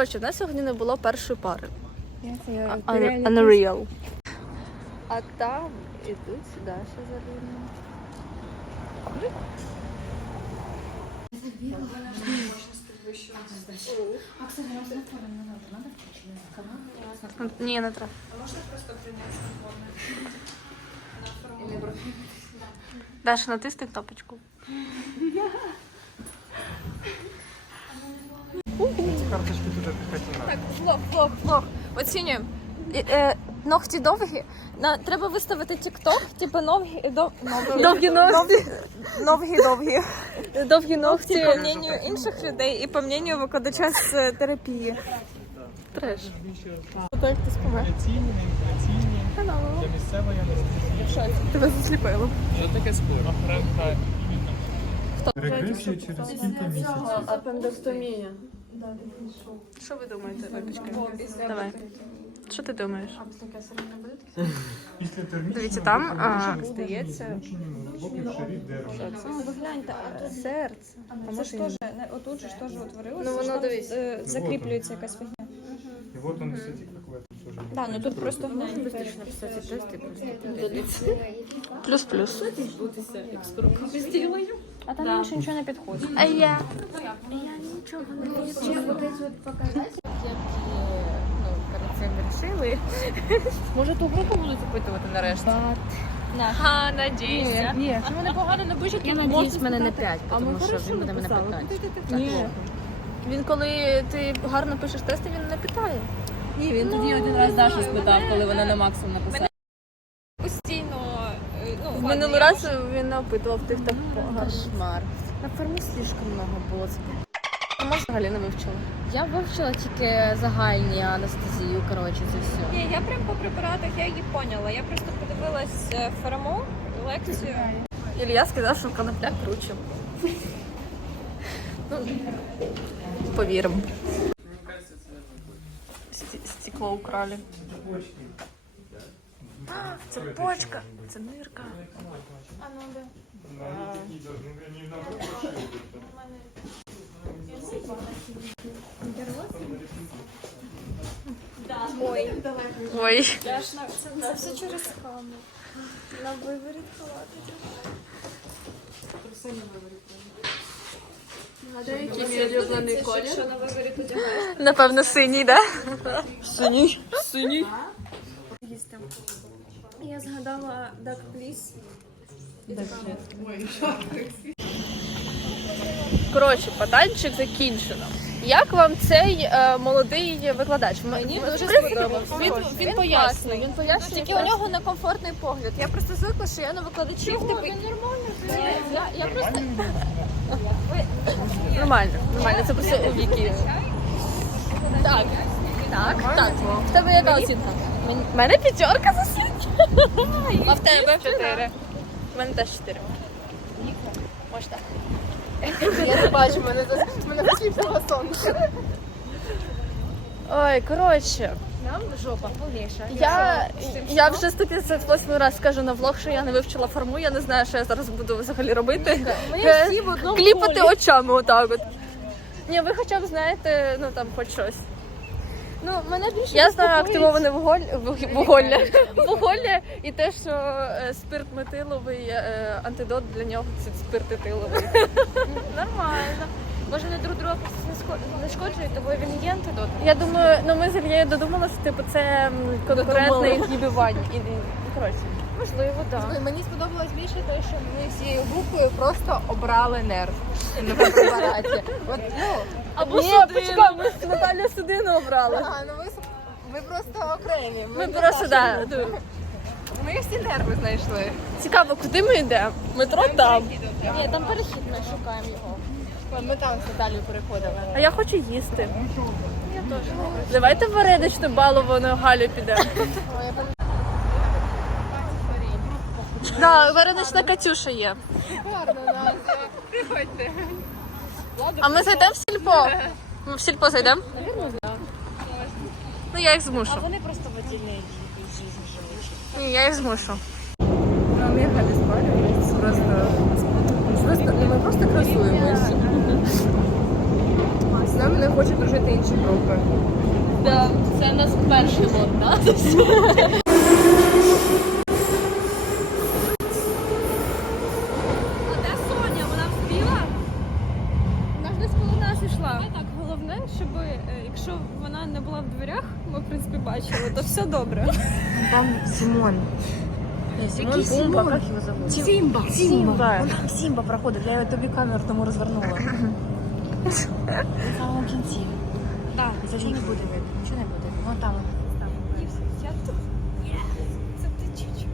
Коротше, в нас сьогодні не було першої пари. Я Unreal. А там ідуть сюди ще за лінією. Ні, не треба. Даша, натисни кнопочку. Карточки дуже. Так, влог, влог, влог. Оцінюємо. Е, е, Ногті довгі. На, треба виставити тік-ток, типу новгі, дов, довгі ногті. Довгі, довгі. Довгі ногті по мненню інших людей і по мненню викладача з е, терапії. Треш. Так, ти. Інфляційні, інфляційні. Для місцевої анестезії. Тебе засліпило. Що таке? Охранка Регресію через кілька місяців. Апендектомія. Що ви думаєте, Вибачка? Давай. Що ти думаєш? Після термічного Дивіться, там, а, глибоким здається, глибоким шарів дерева. Ви гляньте, а Серце. а це ж теж, не- отут же ж теж утворилося. Ну, воно, що там, дивись. е, закріплюється якась фігня. І от он все тільки в этом тоже. Так, ну тут просто Плюс-плюс. А там інше нічого не підходить. А я? ну, перед цим вирішили. Може, ту групу будуть запитувати нарешті? Ха, надійся. Ні, ну вони погано напишуть, Я надіюсь, мене не п'ять, тому що він буде мене питати. Ні. Він коли ти гарно пишеш тести, він не питає. Ні, він тоді один раз Дашу спитав, коли вона на максимум написала. постійно. е, Ну, В минулий раз він опитував тих так. Кошмар. На формі слишком много було. Сама взагалі не вивчила. Я вивчила тільки загальні анестезію, коротше, це все. Ні, я прям по препаратах я її поняла. Я просто подивилась е, ФРМО, лекцію. Ілля сказав, що конопля круче. Ну, повіримо. Стекло украли. А, Це почка, це нирка. Ой, Ой. це, це все через камеру. На виворіт халати. Який мій улюблений Що на виворіт одягаєш? Напевно, синій, да? Синій. Синій. Їсти. Я згадала Duck Please. Коротше, паданчик закінчено. Як вам цей е, молодий викладач? Мені дуже сподобався. Він, він, пояснює, він пояснює. Тільки у нього некомфортний погляд. Я просто звикла, що я на викладачів типу. Він нормально. Я, я просто Нормально, нормально, це просто у віки. Так. Так, так. В тебе яка оцінка? У мене п'ятерка за світ. А в тебе? Чотири. У мене теж чотири. Може так. Я не бачу, мене мене посліпнуло сонце. Ой, коротше. Нам жопа повніша. Я, я вже 158 раз скажу на влог, що я не вивчила форму, я не знаю, що я зараз буду взагалі робити. Е, всі в одному Кліпати очами отак от. Ні, ви хоча б знаєте, ну там хоч щось. Ну мене більше Я знаю активоване вуголь- вуг- вуголля, вуголля і те, що е, спирт метиловий, е, антидот для нього це спирт етиловий. нормально. Може не друг друга просто не ско- не шкоджують, тому він є антидотом. Я думаю, ну ми з Ільєю додумалися, типу, це м, конкурентне інгібівання. І- і- ну, Коротше. Можливо, так. Мені сподобалось більше те, що ми всією групою просто обрали нерв на препараті. От, ну, Або Ні, почекай, ми з Наталію Судину обрали. а, ну ви, с- ви просто окремі. Ми не просто наші да. люди. Ми всі нерви знайшли. Цікаво, куди ми йдемо? Метро там. Ні, там перехід, ми шукаємо його. Ми там з Наталією переходили. А я хочу їсти. Я теж. Давайте в вареничну баловану Галю підемо. Да, варенична Катюша є. Приходьте. А ми зайдемо в сільпо? Ми в сільпо зайдемо? Ну я їх змушу. Вони просто в отдільній Ні, я їх змушу. Ми не спалюємось, просто, просто, ну, ми просто красуємось. З нами не хочуть дружити інші групи. Да, це у нас перший лот, да? коло. Так, головне, щоб е, якщо вона не була в дверях, ми в принципі бачили, то все добре. Там Симон. Симон Пумба, Як його зовут? Сімба. Сімба. Там Сімба проходить, Я тобі камеру тому розвернула. В самому кінці. Так. нічого не буде. Нічого не буде. Вон там. Я тут. Це ти чуть-чуть.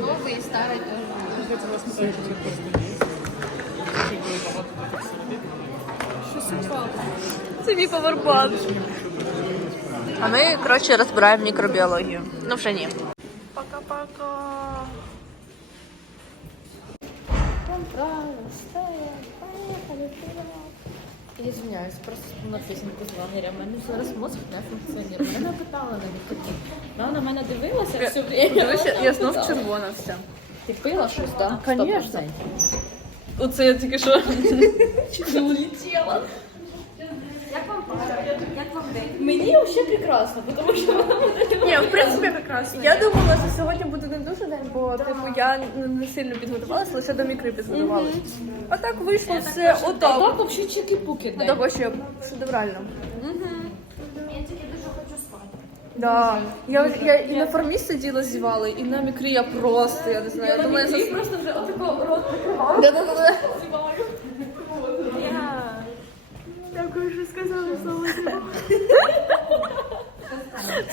Новий і старий теж. Це мій павербанк. А ми, коротше, розбираємо мікробіологію. Ну, вже ні. Я извиняюсь, просто на пісеньку з лагеря. У мене зараз мозг не функціонує. Мене питала на лікарі. Вона на мене дивилася все время. Я знов червона вся. Ти пила щось, так? Конечно. Оце я тільки що. Улетіла. Мені взагалі прекрасно, тому що Ні, в принципі, прекрасно. Я думала, що сьогодні буде не дуже день, бо типу я не- не сильно підготувалася, лише до мікри підготувалася. А так вийшло все отак. так взагалі чики-пуки. Ну, так ще шедеврально. Да. Я, я і на формі сиділа, зівала, і на мікрі я просто, я не знаю, я думаю, я просто вже отако рот прикривала. Дякую, що сказали слово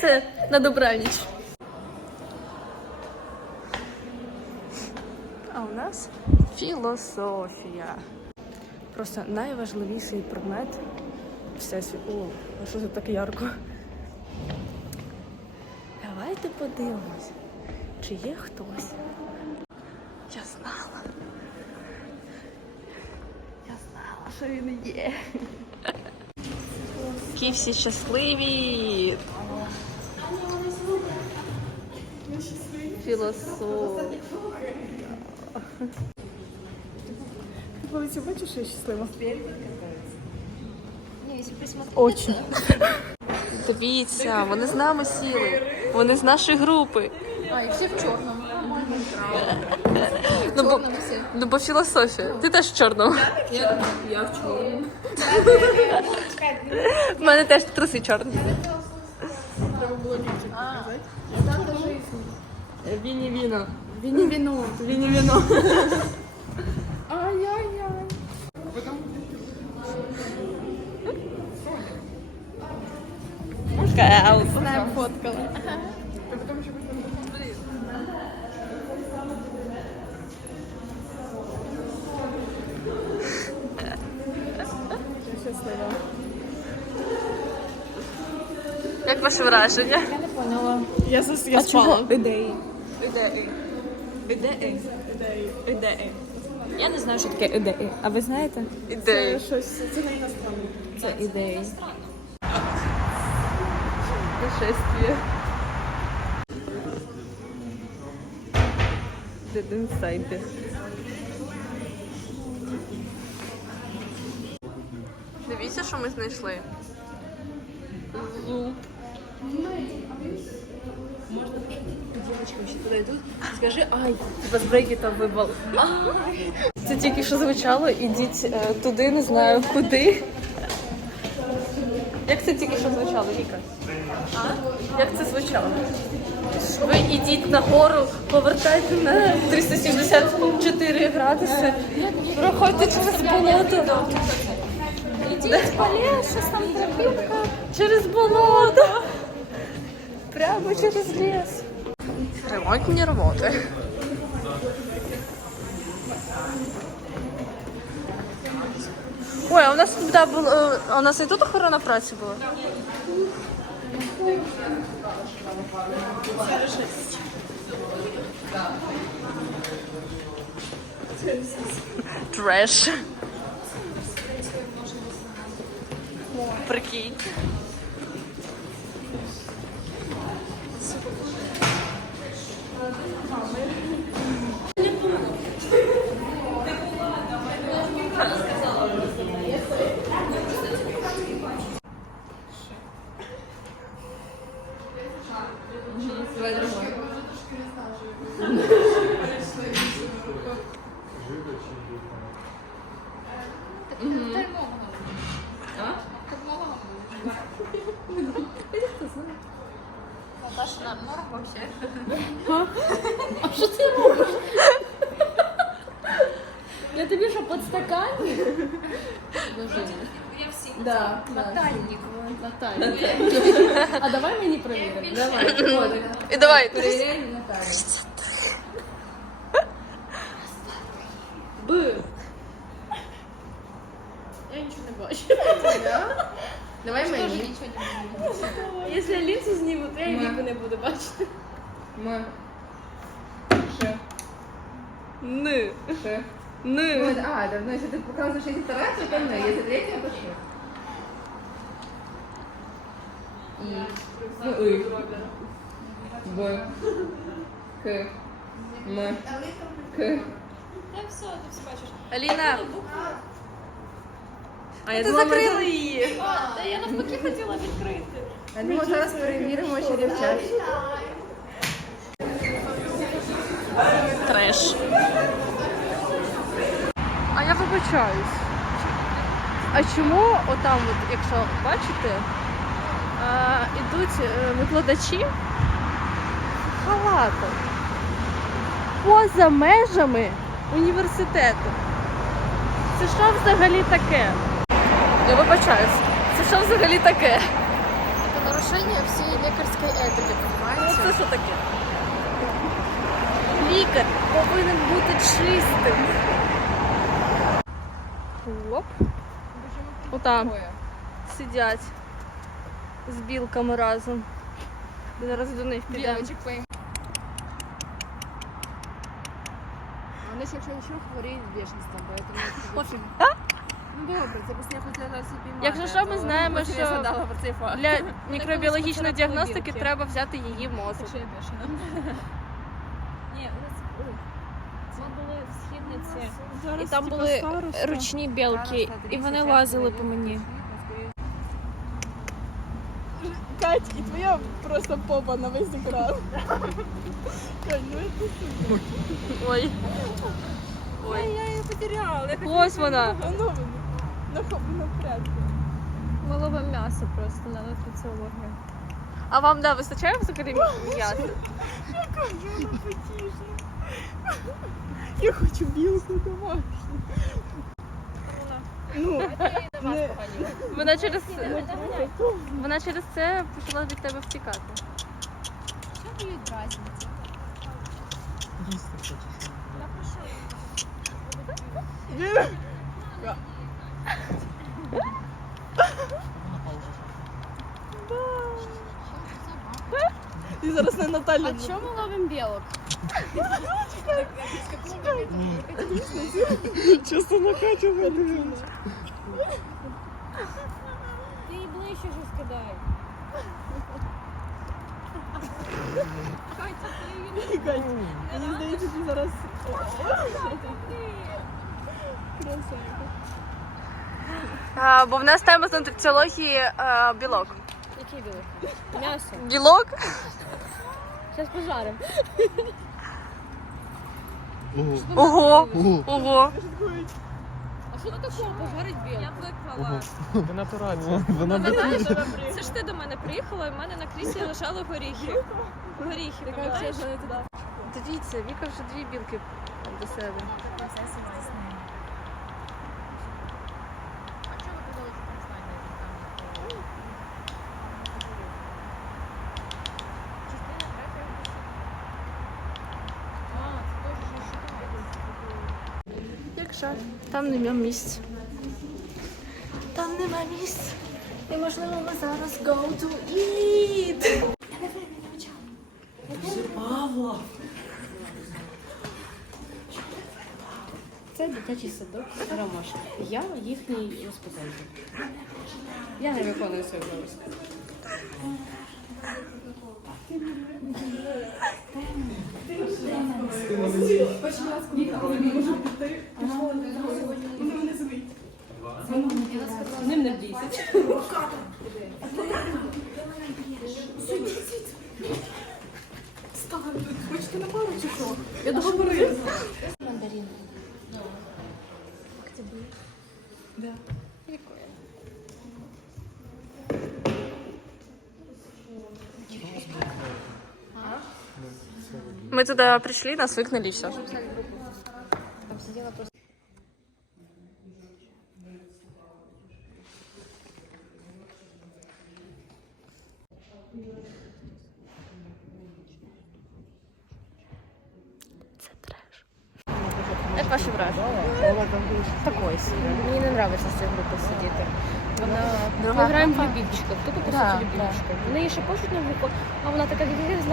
Це на добраніч. А у нас філософія. Просто найважливіший предмет всесвіту. О, а що тут так ярко? Давайте подивимось, чи є хтось. Я знала. Я знала, що він є. Які всі щасливі. Філософ. Ти коли бачиш, що я щаслива? Очі. Дивіться, вони з нами сіли. Вони з нашої групи. А, і всі в чорному. Ну, бо, ну, бо філософія. Ти теж в чорному. Я, я в чорному. В мене теж труси чорні. Віні віно. Віні віно. Віні віно. Як ваше враження? Я, не зас- я спала. Ідеї. Ідеї. Ідеї. Ідеї. Я не знаю, що таке ідеї. А ви знаєте? Ідеї. Щось це не насправді. Це ідеї. Путешествие. Dead Inside. Дивіться, що ми знайшли. Зуб. Дівчатка, ще туди йдуть. Скажи, ай, тебе з брекета вибав. Це тільки що звучало, ідіть е, туди, не знаю куди. Як це тільки що звучало, Віка? Як це звучало? Ви ідіть нагору, повертайте на 374 градуси, проходьте через болото. Ідіть по лісу, там тропінка. Через болото. Прямо через ліс. Ремонтні роботи. Ой, а у нас да, було, е, у нас і тут охорона праці була? Треш. Прикинь. тобі що, подстаканник? Да, Натальник. Натальник. А давай мені перевіримо. Давай. І давай. Перевіряємо Наталію. Б. Я нічого не бачу. Давай мені. Якщо я лінзу зніму, то я і віку не буду бачити. М. Ш. Н. Ш. Н. Вот, а, да, значит, ты показываешь, если вторая, то это Н, если третья, то Ш. И. Ну, И. Б. К. М. К. Аліна. А я думала, закрила її. Я навпаки хотіла відкрити. Я думаю, зараз перевіримо ще дівчат. Треш. Я вибачаюсь. А чому отам, от, якщо бачите, а, ідуть е, викладачі халатом поза межами університету? Це що взагалі таке? Я вибачаюсь. Це що взагалі таке? Це нарушення всієї лікарської етики, Ну, це що таке? Лікар повинен бути чистим. Оп. Отам сидять з білками разом. Зараз до них підемо. Вони ж, якщо хворіють бешенством, поэтому... Ну добре, це просто я хотіла собі. Якщо що, ми знаємо, що. Для мікробіологічної діагностики треба взяти її мозок. Що я бешена? Ні, у нас ой, ми були в східниці, і там типа, були староста. ручні білки, і вони лазили по мені. Кать, і твоя просто попа на весь екран. Кать, ну Ой. Ой. я її потеряла. Ось вона. Ну воно. На хоп, на прятку. Малого м'яса просто на нутриціологію. А вам да, вистачає взагалі м'яса? Кажу, вона потіше. Я хочу білку домашню. Ну, не, Вона через вона через це почала від тебе втікати. Їсти хочеш. Вона пауза. і зараз на Наталю. А чому ми ловимо білок? Чисто на Катю подивилась. Ти її ближче ж скидай. Кать, мені здається, ти зараз... Красавка. Бо в нас тема з нутриціології білок. Який білок? М'ясо. Білок? Зараз пожаримо. Ого. Ого. А що на такого? Пожарить білок. Я виклала. Ви натуральні. Вона Пам'ятаєш, це ж ти до мене приїхала, і в мене на кріслі лежали горіхи. Горіхи, пам'ятаєш? Дивіться, Віка вже дві білки до себе. Як жаль, там нема місць. Там нема місць. І можливо ми зараз go to eat. Це дитячий садок Ромашка. Я їхній розпитаю. Я не виконую свою Хочете на пару чи? Я договорила. Мандарин. Це буде? Да. Прикольно. Мы туда пришли, нас выгнали и все.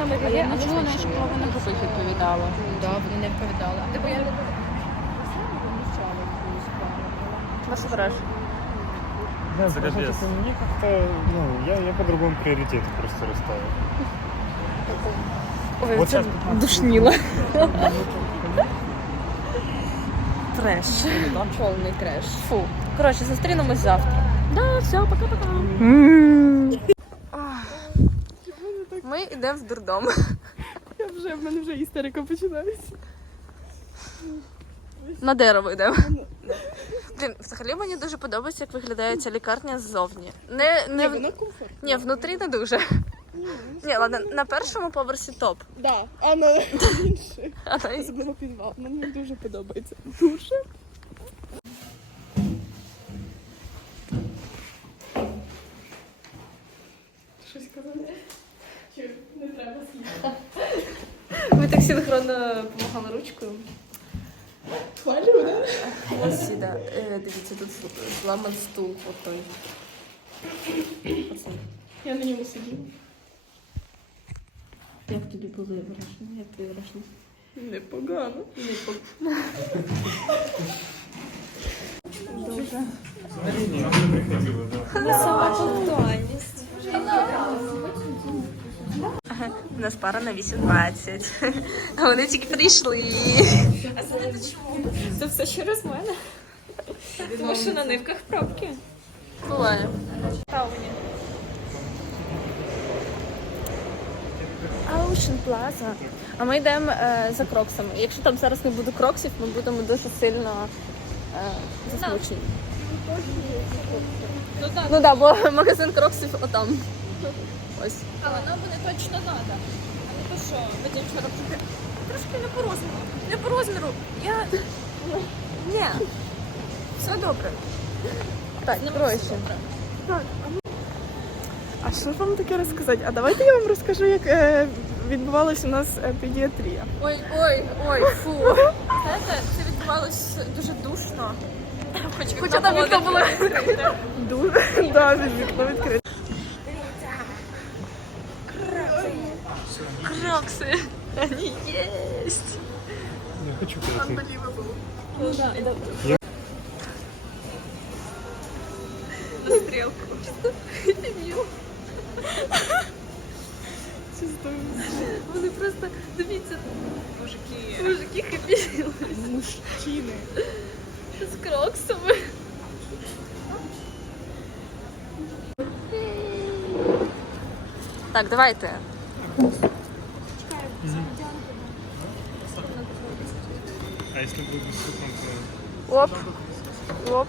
Нами гіге, а ми Чого наша половина групи відповідала? Да, вони не відповідали. А тебе я не Ваше враження? Да, Забес. Мне как-то, ну, я, я по-другому приоритеты просто расставил. Ой, Вот це сейчас душніло. Треш. Чолний треш. Фу. Коротше, зустрінемось завтра. Да, все, пока-пока. Ми йдемо в дурдом. Я вже, в мене вже істерика починається. На дерево йдемо. Блін, взагалі мені дуже подобається, як виглядає ця лікарня ззовні. Не, не, Воно комфортно. ні, внутрі не дуже. Ні, ладно, на першому поверсі топ. Да, а на. А на- Особливо підвал. Мені дуже подобається. Дуже. Щось казати? Чи не треба слухати? Ми так синхронно помахали ручкою. Хвалю, да? Ось Дивіться, тут зламан стул отой. Оце. Я на ньому сиділа. Як тобі були враження? Як тобі враження? Непогано. У нас пара на 8.20. А вони тільки прийшли. А знаєте чому? Це все через мене. Тому що на нивках пробки. Буває. Ocean Plaza. А ми йдемо е, за кроксами. Якщо там зараз не буде кроксів, ми будемо дуже сильно е, засмучені. Ну так, ну, да, бо магазин кроксів отам. Ось. А воно буде точно треба. А не то що, Вадим вчора вже трошки не по розміру. Не по розміру. Я Ні. Все добре. Так, коротше. А що ж вам таке розказати? А давайте я вам розкажу, як е, відбувалась у нас е, педіатрія. Ой, ой, ой, фу. Знаєте, це відбувалось дуже душно. Хоч Хоча там вікно було відкрите. Дуже да, вікно відкрите. Крокси. Вони єсть. Я хочу пройти. На Так, давайте. А если будет без сукон, то... Оп. Оп.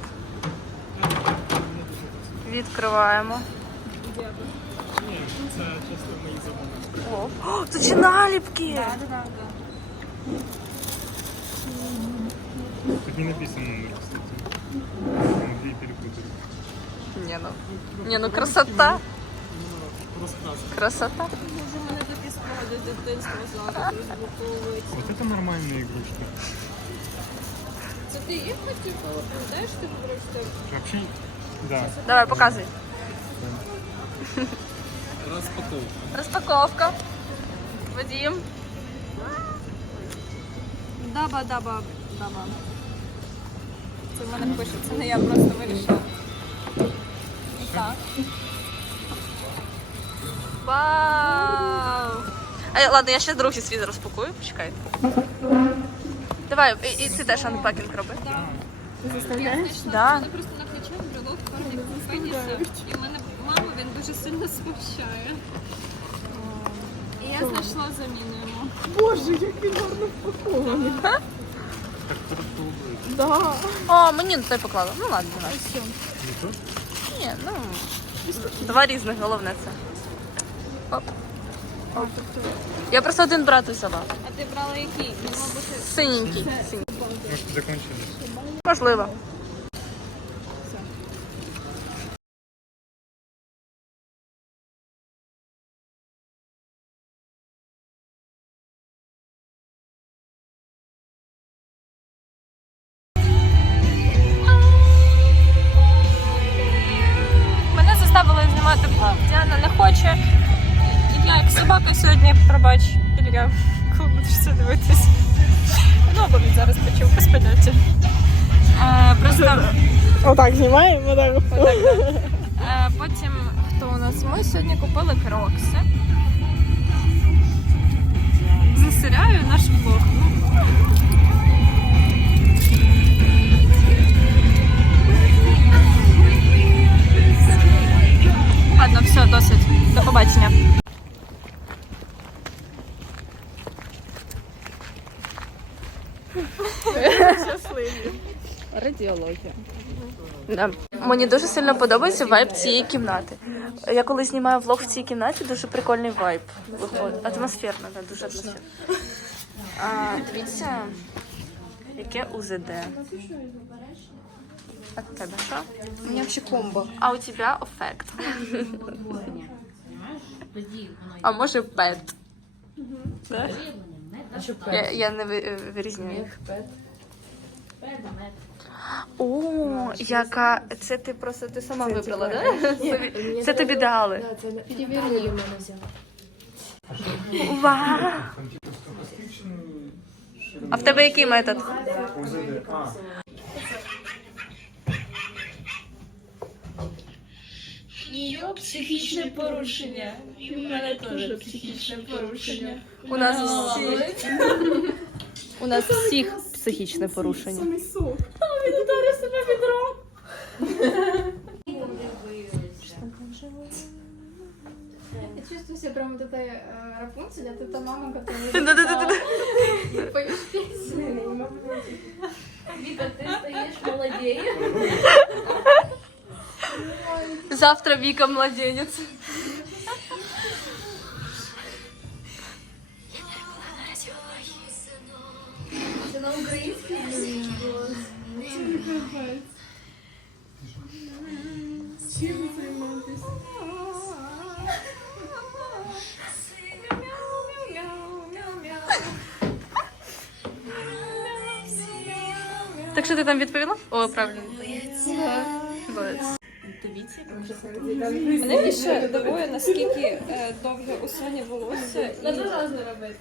Відкриваємо. Це часто мої замовлення. Оп. О, тут ще наліпки. Тут не написано номер, кстати. Могли перепутать. Не, ну. Не, ну красота. Красота. Вот это нормальная игрушка. це ти їх хотів, пам'ятаєш, ти говорив, що да. Давай, показуй. Распаковка. Розпаковка. Вадим. Даба, даба, даба. Це в мене пише, це не я просто вирішила. Так. Вау! А, ладно, я ще другий свій розпакую, почекай. Давай, і, і ти теж анпакінг роби. Заставляєш? Да. Я просто накричав брелок парня Феніса, і мене маму він дуже сильно смущає. І я знайшла заміну йому. Боже, як він гарно впакований. Да. О, мені на той поклала. Ну ладно, давай. Ні, ну. Два різних, головне це. Оп. Оп. Я просто один брат взяла. А ти брала який? Він, мабуть, Синенький. Синій. Может, закончились. Можливо. Ілля, коли будеш це дивитись. Ну, бо він зараз почув без поняття. Е, просто Отак знімаємо, отак. Е, Потім хто у нас? Ми сьогодні купили крокси. Засиряю наш влог. Ладно, все, Радіологія. Да. Мені дуже сильно подобається вайб цієї кімнати. Я коли знімаю влог в цій кімнаті, дуже прикольний вайб виходить. Атмосферно, да, дуже атмосферно. А, дивіться, яке УЗД. А в тебе що? У меня вообще комбо. А у тебе ефект. А може пет. Я, я не ви- вирізняю їх. О, яка це ти просто ти сама вибрала, да? Це тобі дали. Меня. Вау! А в тебе який метод? А, Психічне порушення. У мене теж психічне порушення. У нас всі... У нас всіх психічне порушення. Самий сок. Я чувствую себя прям вот этой э, Рапунцель, это та мама, которая поешь песню. Вика, ты стоишь, молодеешь. Завтра Віка на украинский Чим ви займаєтесь? Так що ти там відповіла? О, правильно. Молодець. Мене більше дивує, наскільки е, довге у Соні волосся. І...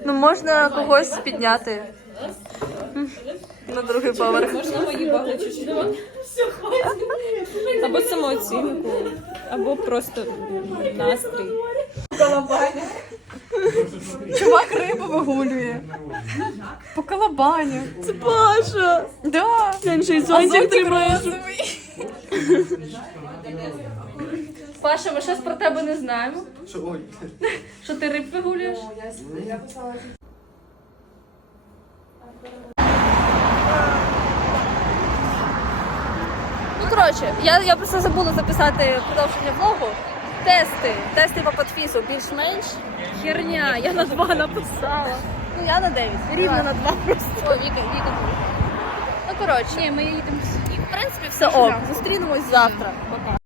Ну можна когось підняти. На другий поверх. Можна мої бали чуть-чуть. Або самооцінку, або просто настрій. Чувак рибу вигулює. По колобаню. Це Паша. Да. Він ще й зонтик тримає. Паша, ми щось про тебе не знаємо. Що ти риб вигулюєш? Ну, коротше, я, я просто забула записати продовження влогу. Тести. Тести по подфісу більш-менш. Херня, я на два написала. Ну, я на 9. Рівно на два просто. О, Віка, Віка. Ну, коротше. Ні, ми їдемо. В принципі, все ок. Зустрінемось завтра. Пока.